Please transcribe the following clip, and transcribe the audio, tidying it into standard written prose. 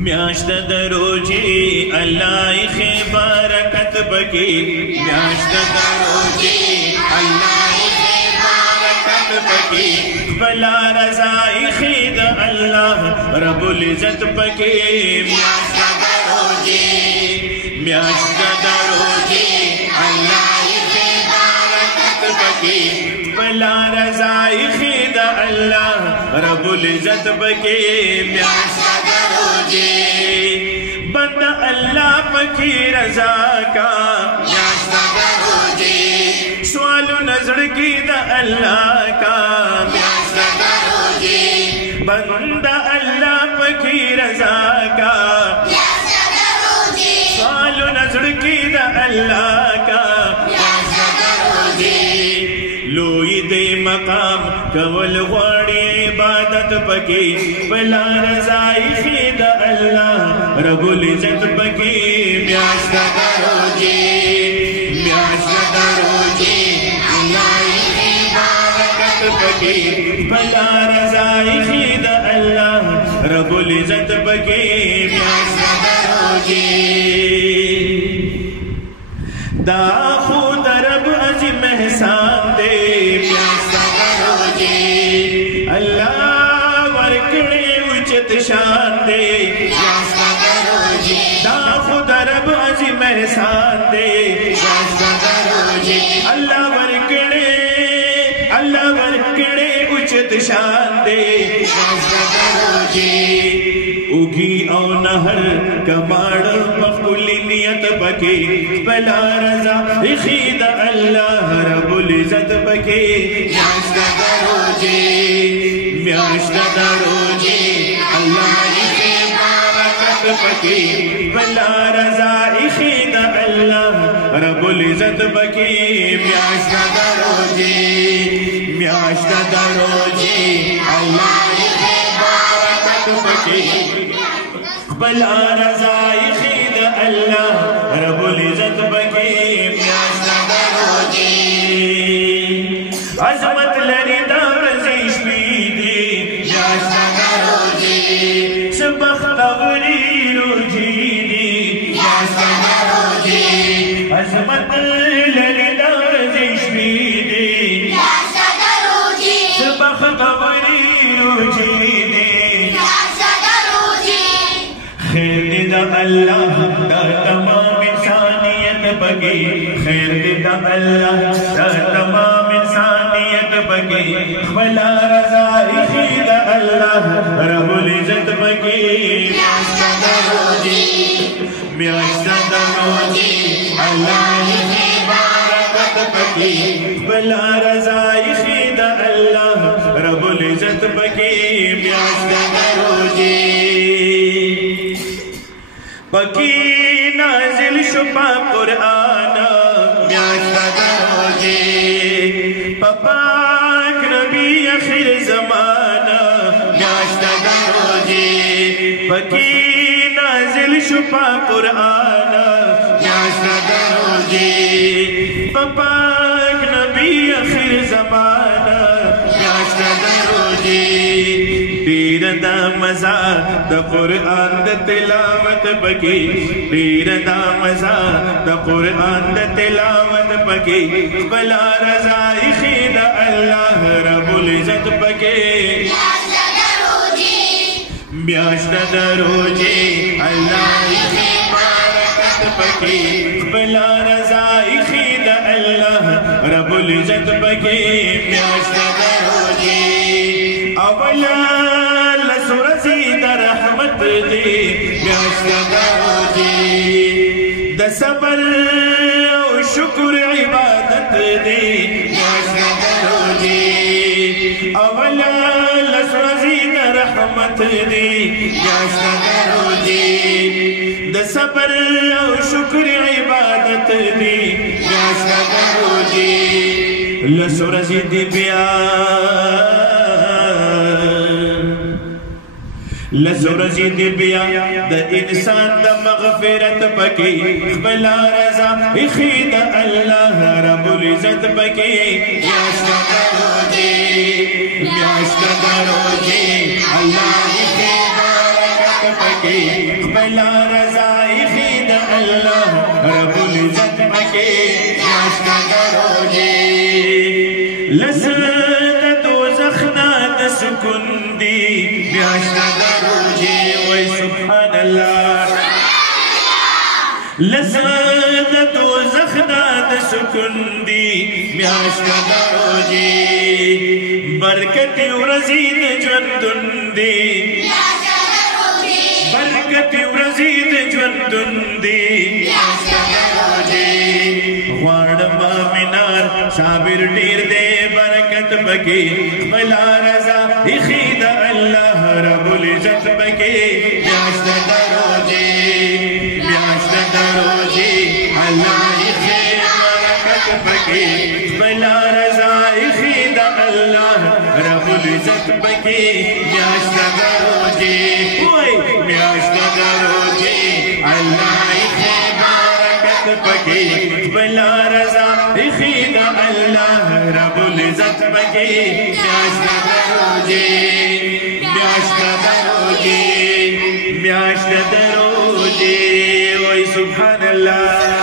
میاشت دروجی اللہ خی برکت بکی میاشت دروجی اللہ خی برکت بکی بلا رضائی خید اللہ رب العزت بکی میاشت دروجی اللہ خی برکت بکی بلا رضائی خید اللہ رب العزت بکی میاشت بندہ اللہ پکی رضا کا میاشت دروجی سوال نظر کی دا اللہ کا میاشت دروجی بندہ اللہ پکی رضا کا میاشت دروجی سوال نظر کی دا اللہ کا میاشت دروجی لوی دے مقام کول غوڑی عبادت پکی بلا رضائی خید اللہ رب العزت پکی میاشت دروجی اللہ خی برکت پکی بلا رضائی خید اللہ رب العزت پکی میاشت دروجی دا خود رب عظیم احسان دے میاشت دروجی اللہ ورکڑے اچت شان دے میاشت دروجی دا خود رب عظیم احسان دے میاشت دروجی اللہ ورکڑے اچت شان دے میاشت دروجی اگی او نہر کماڑ مخلی نیت بکی بلا رضا خید اللہ رب العزت بکی میاشت دروجی اللہ خی برکت بکی بلا رضا خید اللہ رب العزت بکی میاشت دروجی اللہ خی برکت بکی بلا رضائی خید اللہ رب العزت بکی میاشت دروجی عظمت لری دا رزیش بیدی میاشت دروجی سبختوری روجی دی میاشت دروجی عظمت لری دا رزیش بیدی میاشت دروجی سبختوری روجی دی خیر دی دا اللہ دا تمام انسانیت بگی خیر دی دا اللہ دا تمام انسانیت بگی بلا رضائی خید اللہ رب العزت بگی میاشت دروجی اللہ خی برکت بگی بلا رضائی خید اللہ رب العزت بگی میاشت دروجی پکی نازل شپا قرآن میاشت دروجی پاک نبی اخر زمانہ میاشت دروجی پکی نازل شپا قرآن میاشت دروجی پاک نبی اخر زمانہ میاشت دروجی پیر دا مزا دا قرآن دا تلاوت بکی پیر دا مزا دا قرآن دا تلاوت بکی بلا رضائی خید اللہ رب العزت بکی میاشت دروجی اللہ خی برکت بکی بلا رضائی خید اللہ رب العزت بکی میاشت دروجی اولا لسورسی دا رحمت دی میاشت دروجی دا صبر و شکر عبادت دی میاشت دروجی اولا لسورسی دا رحمت دی میاشت دروجی دا صبر و شکر عبادت دی میاشت دروجی لسورسی دی لسورسی دی بیا دا انسان دا مغفرت بکی بلا رضا خید اللہ رب العزت بکی میاشت دروجی اللہ خی برکت بکی پکی بلا رضائی خید اللہ رب العزت پکی میاشت دروجی لسد دوزخنا دسکن دی میاشت دروجی وی سبحان اللہ لسد دوزخنا دسکن دی میاشت دروجی برکت ورزید جوندن دی برکت ورزید جوندن دی غوارم مینار صابر ډیر دے برکت بکی بلا رضا اخید اللہ رب العزت بکی میاشت دروجی میاشت دروجی اللہ اخید برکت بکی بلا رضا اخید اللہ رب العزت بکی میاشت دروجی میاشت دروجی اللہ اخید برکت بکی بلا رضا اخید اللہ رب العزت بکی میاشت دروجی میاشت دروجی میاشت دروجی وی سبحان اللہ